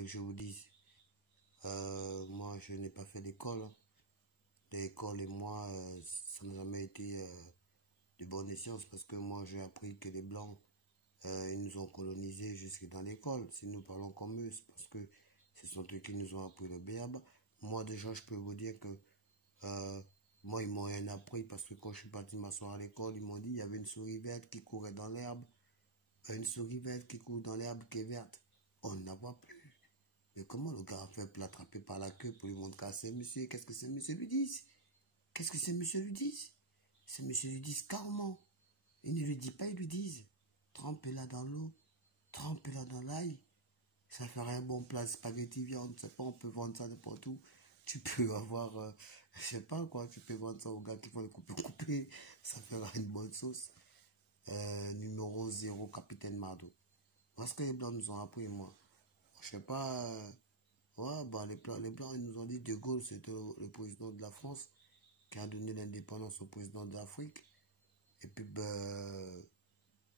voulez que je vous dise? Moi, je n'ai pas fait d'école, hein. L'école et moi, ça n'a jamais été de bonnes sciences parce que moi, j'ai appris que les Blancs, ils nous ont colonisés jusque dans l'école. Si nous parlons comme eux, c'est parce que ce sont eux qui nous ont appris le béaba. Moi, déjà, je peux vous dire que euh, moi, ils m'ont rien appris parce que quand je suis parti m'asseoir à l'école, ils m'ont dit il y avait une souris verte qui courait dans l'herbe. Une souris verte qui court dans l'herbe qui est verte. On ne la voit plus. Mais comment le gars a fait pour l'attraper par la queue pour lui montrer à ce monsieur? Qu'est-ce que ce monsieur lui dit? Qu'est-ce que ce monsieur lui dit? Ce monsieur lui dit carrément. Il ne lui dit pas, il lui dit trempez-la dans l'eau, trempez-la dans l'ail. Ça ferait un bon plat spaghetti viande. C'est pas, on peut vendre ça n'importe où. Tu peux avoir, je sais pas quoi, tu peux vendre ça aux gars qui vont le couper. Ça fera une bonne sauce. Numéro 0, Capitaine Mardo. Parce que les Blancs nous ont appris, moi. Je sais pas. Ouais, bah, les Blancs, ils nous ont dit De Gaulle, c'était le président de la France qui a donné l'indépendance au président d'Afrique. Et puis, ben,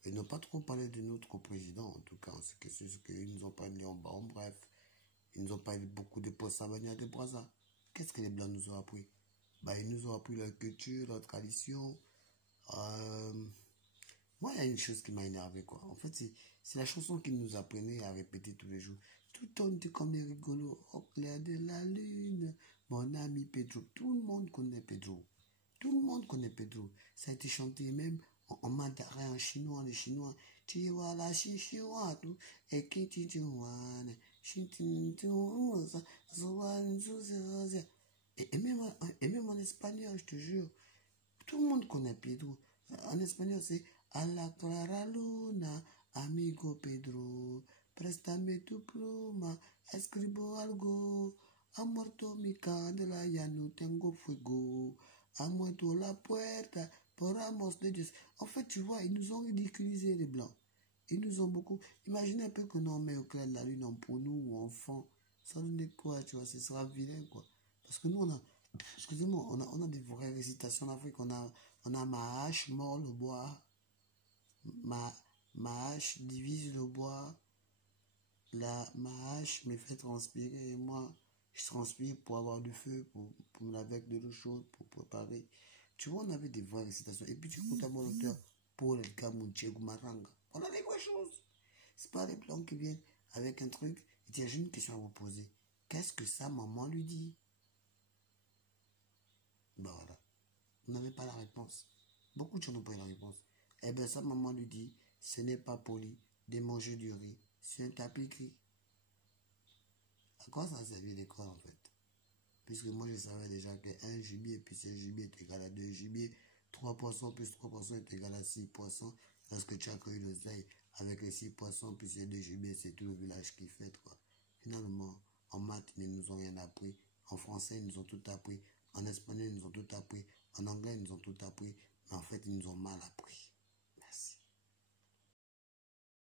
ils n'ont pas trop parlé de notre président, en tout cas. C'est ce qu'ils nous ont parlé en bas, en bref. Ils nous ont parlé beaucoup de Post-Savania de Brazza. Qu'est-ce que les Blancs nous ont appris? Bah, ils nous ont appris leur culture, leur tradition. Moi, il y a une chose qui m'a énervé, quoi. En fait, c'est la chanson qu'ils nous apprenaient à répéter tous les jours. Tout tourne comme des rigolos au clair de la lune. Mon ami Pedro. Tout le monde connaît Pedro. Tout le monde connaît Pedro. Ça a été chanté même en mandarin, en chinois, les chinois. Tu vois la chinois, tout. Et qui tu vois, et même en espagnol, je te jure. Tout le monde connaît Pedro. En espagnol, c'est A la clara luna, amigo Pedro, préstame tu pluma, escribo algo. Ha muerto mi candela, ya no tengo fuego. Ha muerto la puerta, por amor de Dios. En fait, tu vois, ils nous ont ridiculisé, les Blancs. Ils nous ont beaucoup. Imaginez un peu que nous on met au clair de la lune pour nous ou enfants. Ça donne quoi, tu vois, ce sera vilain, quoi. Parce que nous, on a. Excusez-moi, on a des vraies récitations en Afrique. On a ma hache mord le bois. Ma hache divise le bois. Ma hache me fait transpirer. Et moi, je transpire pour avoir du feu, pour me laver avec de l'eau chaude, pour préparer. Tu vois, on avait des vraies récitations. Et puis tu écoutes à mon auteur, Paul Elkamoun Maranga. On a des vraies choses. C'est pas les Blancs qui viennent avec un truc. Il dit, j'ai une question à vous poser. Qu'est-ce que sa maman lui dit? Ben voilà. Vous n'avez pas la réponse. Beaucoup de gens n'ont pas eu la réponse. Eh bien, sa maman lui dit, ce n'est pas poli de manger du riz sur un tapis gris. À quoi ça a servi l'école en fait? Puisque moi je savais déjà que 1 gibier plus 1 gibier est égal à 2 gibiers. 3 poissons plus 3 poissons est égal à 6 poissons. Lorsque tu as cueilli l'oseille avec les 6 poissons plus les 2 gibiers, c'est tout le village qui fête quoi. Finalement, en maths, ils ne nous ont rien appris. En français, ils nous ont tout appris. En espagnol, ils nous ont tout appris. En anglais, ils nous ont tout appris. Mais en fait, ils nous ont mal appris.